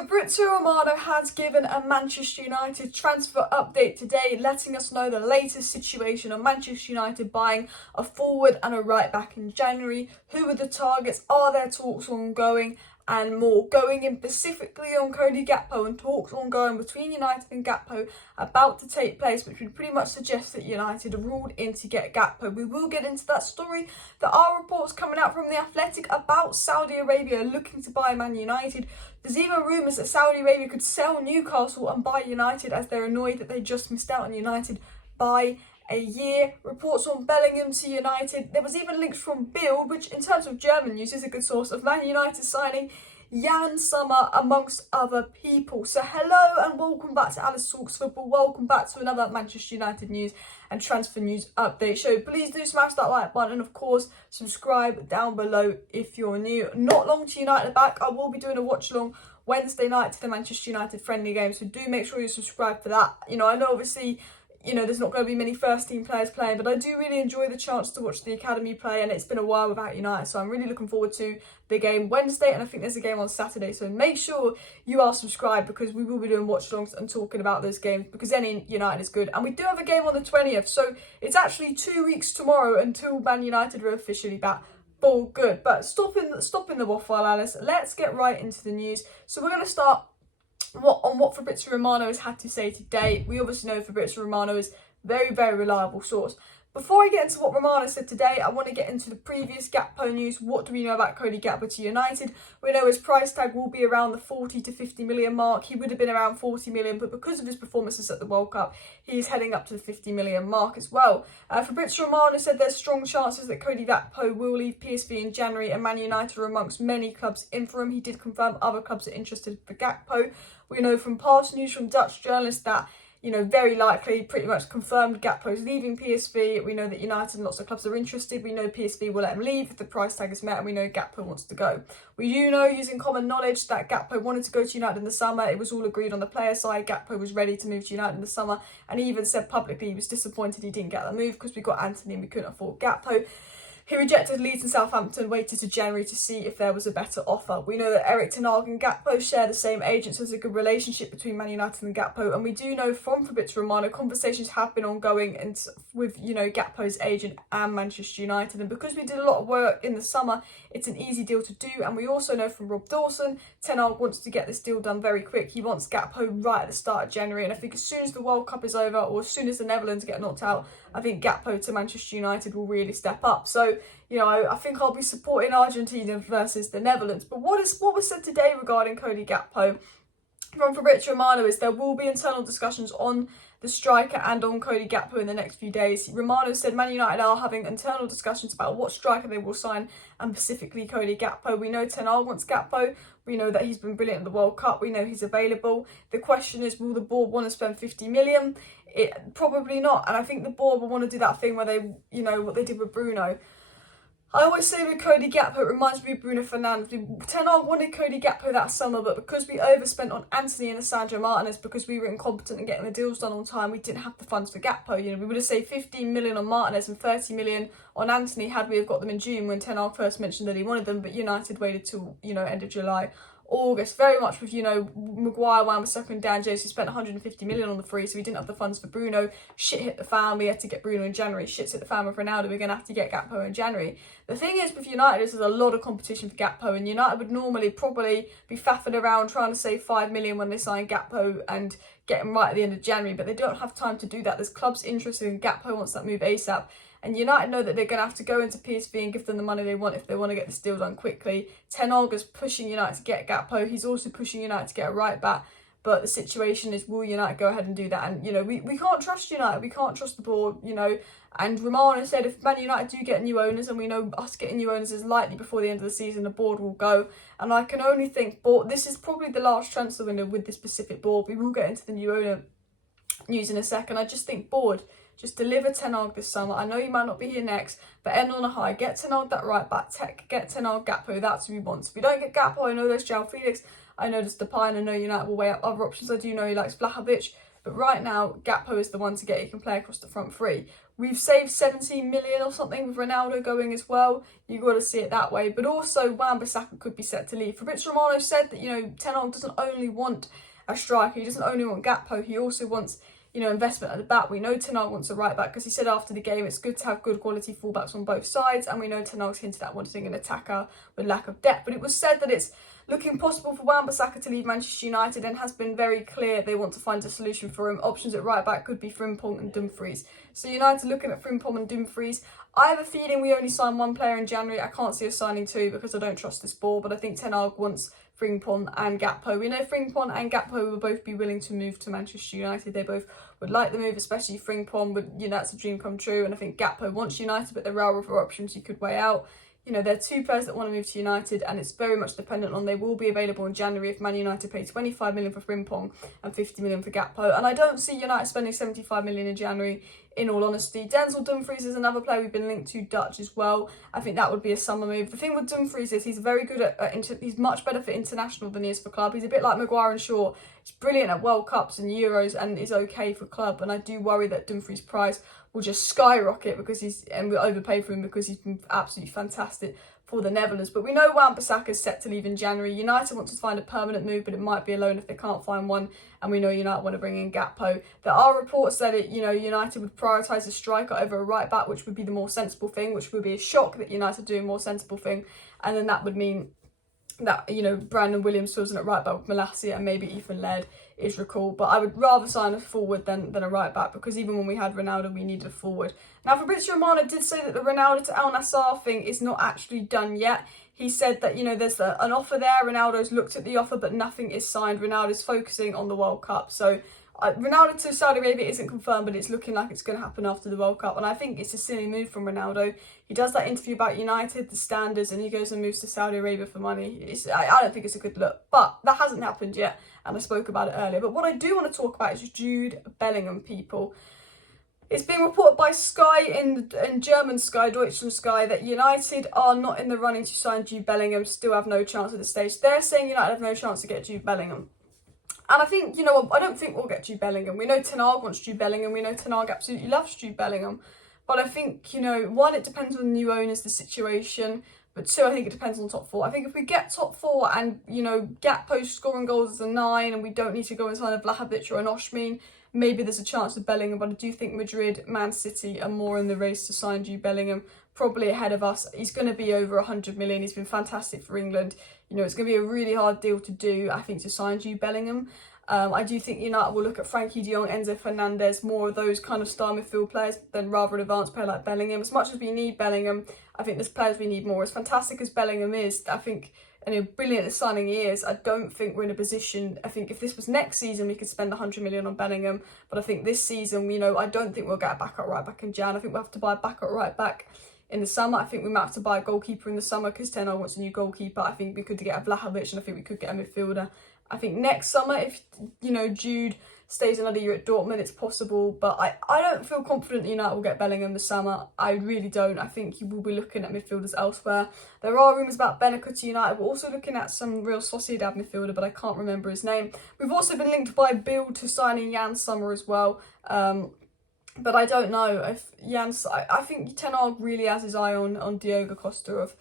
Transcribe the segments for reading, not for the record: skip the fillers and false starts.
Fabrizio Romano has given a Manchester United transfer update today, letting us know the latest situation on Manchester United buying a forward and a right back in January. Who are the targets? Are there talks ongoing? And more. Going in specifically on Cody Gakpo and talks ongoing between United and Gakpo about to take place, which would pretty much suggest that United are ruled in to get Gakpo. We will get into that story. There are reports coming out from The Athletic about Saudi Arabia looking to buy Man United. There's even rumours that Saudi Arabia could sell Newcastle and buy United, as they're annoyed that they just missed out on United by a year. Reports on Bellingham to United. There was even links from Bild, which in terms of German news is a good source, of Man United signing Jan Sommer, amongst other people. So hello and welcome back to Alice Talks Football. Welcome back to another Manchester United news and transfer news update show. Please do smash that like button and of course subscribe down below if you're new. Not long to United back. I will be doing a watch along Wednesday night to the Manchester United friendly game, so do make sure you subscribe for that. I know obviously there's not going to be many first team players playing, but I do really enjoy the chance to watch the academy play, and it's been a while without United, so I'm really looking forward to the game Wednesday, and I think there's a game on Saturday, so make sure you are subscribed because we will be doing watch alongs and talking about those games, because any United is good. And we do have a game on the 20th, so it's actually 2 weeks tomorrow until Man United are officially back. All good. But stopping the waffle, Alice, let's get right into the news. So we're going to start what Fabrizio Romano has had to say today. We obviously know Fabrizio Romano is very, very reliable source. Before I get into what Romano said today, I want to get into the previous Gakpo news. What do we know about Cody Gakpo to United? We know his price tag will be around the 40 to 50 million mark. He would have been around 40 million, but because of his performances at the World Cup, he's heading up to the 50 million mark as well. Fabrizio Romano said there's strong chances that Cody Gakpo will leave PSV in January, and Man United are amongst many clubs in for him. He did confirm other clubs are interested for Gakpo. We know from past news from Dutch journalists that very likely, pretty much confirmed, Gakpo's leaving PSV. We know that United and lots of clubs are interested. We know PSV will let him leave if the price tag is met, and we know Gakpo wants to go. We do know, using common knowledge, that Gakpo wanted to go to United in the summer. It was all agreed on the player side. Gakpo was ready to move to United in the summer, and he even said publicly he was disappointed he didn't get the move because we got Anthony and we couldn't afford Gakpo. He rejected Leeds and Southampton, waited to January to see if there was a better offer. We know that Erik ten Hag and Gakpo share the same agents, so there's a good relationship between Man United and Gakpo. And we do know from Fabrizio Romano, conversations have been ongoing and with, Gakpo's agent and Manchester United. And because we did a lot of work in the summer, it's an easy deal to do. And we also know from Rob Dawson, ten Hag wants to get this deal done very quick. He wants Gakpo right at the start of January. And I think as soon as the World Cup is over, or as soon as the Netherlands get knocked out, I think Gakpo to Manchester United will really step up. So, I think I'll be supporting Argentina versus the Netherlands. But what was said today regarding Cody Gakpo from Fabrizio Romano is there will be internal discussions on the striker and on Cody Gakpo in the next few days. Romano said Man United are having internal discussions about what striker they will sign, and specifically Cody Gakpo. We know ten Hag wants Gakpo. We know that he's been brilliant in the World Cup. We know he's available. The question is, will the board want to spend 50 million? Probably not. And I think the board will want to do that thing where they, what they did with Bruno. I always say with Cody Gakpo, it reminds me of Bruno Fernandes. Ten Hag wanted Cody Gakpo that summer, but because we overspent on Anthony and Sandro Martinez, because we were incompetent in getting the deals done on time, we didn't have the funds for Gakpo. We would have saved 15 million on Martinez and 30 million on Anthony had we have got them in June when Ten Hag first mentioned that he wanted them, but United waited till, end of July. August, very much with, Maguire, Wan-Bissaka and Dan James, who spent 150 million on the free, so we didn't have the funds for Bruno. Shit hit the fan, we had to get Bruno in January. Shit's hit the fan with Ronaldo, we're going to have to get Gakpo in January. The thing is, with United, there's a lot of competition for Gakpo, and United would normally probably be faffing around trying to save 5 million when they sign Gakpo and get him right at the end of January, but they don't have time to do that. There's clubs interested in Gakpo, wants that move ASAP. And United know that they're going to have to go into PSV and give them the money they want if they want to get this deal done quickly. Ten Hag is pushing United to get Gakpo. He's also pushing United to get a right back. But the situation is, will United go ahead and do that? And, we can't trust United. We can't trust the board, And Romano said if Man United do get new owners, and we know us getting new owners is likely before the end of the season, the board will go. And I can only think, this is probably the last transfer window with this specific board. We will get into the new owner news in a second. I just think board, just deliver Ten Hag this summer. I know you might not be here next, but end on a high. Get Ten Hag that right back. Get Ten Hag Gakpo. That's who we want. If we don't get Gakpo, I know there's João Felix. I know there's Depay, and I know United will weigh up other options. I do know he likes Vlahovic. But right now, Gakpo is the one to get. He can play across the front three. We've saved 17 million or something with Ronaldo going as well. You've got to see it that way. But also, Wan-Bissaka could be set to leave. Fabrizio Romano said that, Ten Hag doesn't only want a striker. He doesn't only want Gakpo. He also wants, investment at the back. We know Ten Hag wants a right back because he said after the game it's good to have good quality fullbacks on both sides. And we know Ten Hag's hinted at wanting an attacker with lack of depth. But it was said that it's looking possible for Wan-Bissaka to leave Manchester United and has been very clear they want to find a solution for him. Options at right back could be Frimpong and Dumfries. So United looking at Frimpong and Dumfries. I have a feeling we only sign one player in January. I can't see us signing two because I don't trust this ball, but I think Ten Hag wants Frimpong and Gakpo. We know Frimpong and Gakpo will both be willing to move to Manchester United. They both would like the move, especially Frimpong, but that's a dream come true. And I think Gakpo wants United, but there are other options you could weigh out. There are two players that want to move to United, and it's very much dependent on they will be available in January if Man United pay 25 million for Frimpong and 50 million for Gakpo. And I don't see United spending 75 million in January, in all honesty. Denzel Dumfries is another player we've been linked to, Dutch as well. I think that would be a summer move. The thing with Dumfries is he's very good he's much better for international than he is for club. He's a bit like Maguire and Shaw. He's brilliant at World Cups and Euros and is okay for club. And I do worry that Dumfries' price will just skyrocket and we'll overpay for him because he's been absolutely fantastic for the Netherlands. But we know Wan-Bissaka is set to leave in January. United want to find a permanent move, but it might be a loan if they can't find one. And we know United want to bring in Gakpo. There are reports that United would prioritise a striker over a right back, which would be the more sensible thing, which would be a shock that United do a more sensible thing. And then that would mean that, Brandon Williams fills in at right back with Malacia and maybe Ethan Laird is recalled. But I would rather sign a forward than a right back, because even when we had Ronaldo, we needed a forward. Now, Fabrizio Romano did say that the Ronaldo to Al Nassr thing is not actually done yet. He said that, there's an offer there. Ronaldo's looked at the offer, but nothing is signed. Ronaldo's focusing on the World Cup. So Ronaldo to Saudi Arabia isn't confirmed, but it's looking like it's going to happen after the World Cup. And I think it's a silly move from Ronaldo. He does that interview about United, the standards, and he goes and moves to Saudi Arabia for money. I don't think it's a good look. But that hasn't happened yet, and I spoke about it earlier. But what I do want to talk about is Jude Bellingham, people. It's being reported by Sky in German Sky, Deutschland Sky, that United are not in the running to sign Jude Bellingham, still have no chance at this stage. They're saying United have no chance to get Jude Bellingham. And I think, I don't think we'll get Jude Bellingham. We know Ten Hag wants Jude Bellingham. We know Ten Hag absolutely loves Jude Bellingham. But I think, one, it depends on the new owners, the situation. But two, I think it depends on top four. I think if we get top four and, Gakpo scoring goals as a 9 and we don't need to go and sign a Vlahovic or an Osimhen, maybe there's a chance of Bellingham. But I do think Madrid, Man City are more in the race to sign Jude Bellingham, probably ahead of us. He's going to be over 100 million. He's been fantastic for England. It's going to be a really hard deal to do, I think, to sign Jude Bellingham. I do think United will look at Frankie de Jong, Enzo Fernandez, more of those kind of star midfield players than rather an advanced player like Bellingham. As much as we need Bellingham, I think there's players we need more. As fantastic as Bellingham is, I think, and brilliant at signing he is, I don't think we're in a position. I think if this was next season, we could spend 100 million on Bellingham. But I think this season, I don't think we'll get a backup right back in Jan. I think we'll have to buy a backup right back in the summer. I think we might have to buy a goalkeeper in the summer because Ten Hag wants a new goalkeeper. I think we could get a Vlahovic, and I think we could get a midfielder. I think next summer, if, Jude stays another year at Dortmund, it's possible. But I don't feel confident that United will get Bellingham this summer. I really don't. I think you will be looking at midfielders elsewhere. There are rumours about Benacer to United. We're also looking at some Real Sociedad midfielder, but I can't remember his name. We've also been linked by Bill to signing Jan Sommer as well. But I don't know if I think Ten Hag really has his eye on Diogo Costa of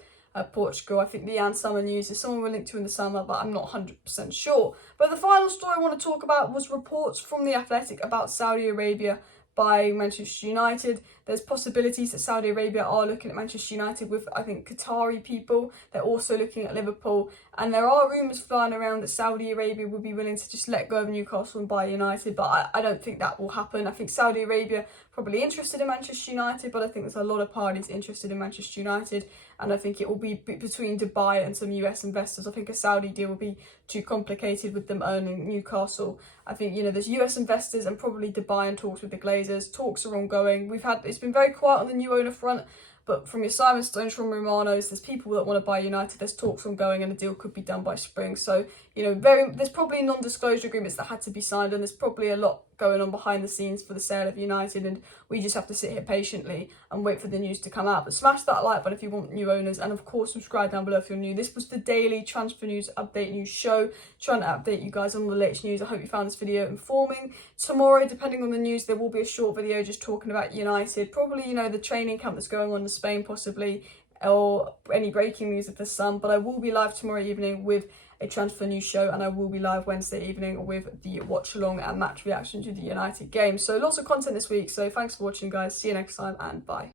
Portugal. I think the Jan Sommer news is someone we're linked to in the summer, but I'm not 100% sure. But the final story I want to talk about was reports from The Athletic about Saudi Arabia by Manchester United. There's possibilities that Saudi Arabia are looking at Manchester United with, I think, Qatari people. They're also looking at Liverpool. And there are rumours flying around that Saudi Arabia would be willing to just let go of Newcastle and buy United. But I don't think that will happen. I think Saudi Arabia probably interested in Manchester United, but I think there's a lot of parties interested in Manchester United. And I think it will be between Dubai and some US investors. I think a Saudi deal will be too complicated with them owning Newcastle. I think, there's US investors and probably Dubai and talks with the Glazers. Talks are ongoing. It's been very quiet on the new owner front, but from your Simon Stones, from Romano's, there's people that want to buy United. There's talks ongoing and a deal could be done by spring. So, there's probably non-disclosure agreements that had to be signed, and there's probably a lot going on behind the scenes for the sale of United, and we just have to sit here patiently and wait for the news to come out. But smash that like button if you want new owners, and of course subscribe down below if you're new. This was the daily transfer news update news show, trying to update you guys on the latest news. I hope you found this video informing. Tomorrow, depending on the news, there will be a short video just talking about United, probably the training camp that's going on in Spain possibly, or any breaking news if there's some. But I will be live tomorrow evening with a transfer news show, and I will be live Wednesday evening with the watch along and match reaction to the United game. So lots of content this week, so thanks for watching guys, see you next time and bye.